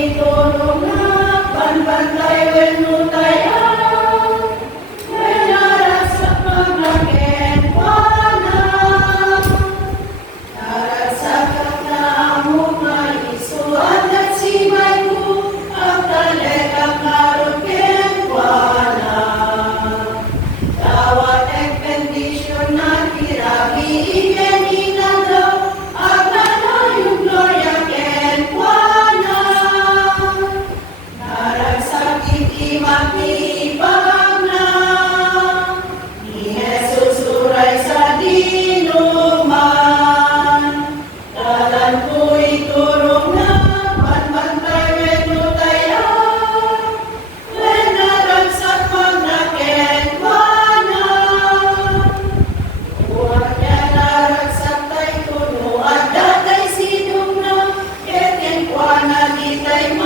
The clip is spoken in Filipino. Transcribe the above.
itulong na banbantay wenno tayo. Wenarasak maglaken pana. Narasakak na amo nga isuan at simay ko ang talekak naruken pana. Dawat ekspedisyon na tirabi ikenina daw agnana yung gloria ken pana. Naragsakit imakipagna ni Jesus uray sa dinuman. Dalan ko iturong na banbantay wenno tayo. Wenaragsak maglaken pana. Buhat niya naragsak tay tuno at datay sidong na ken pana di tay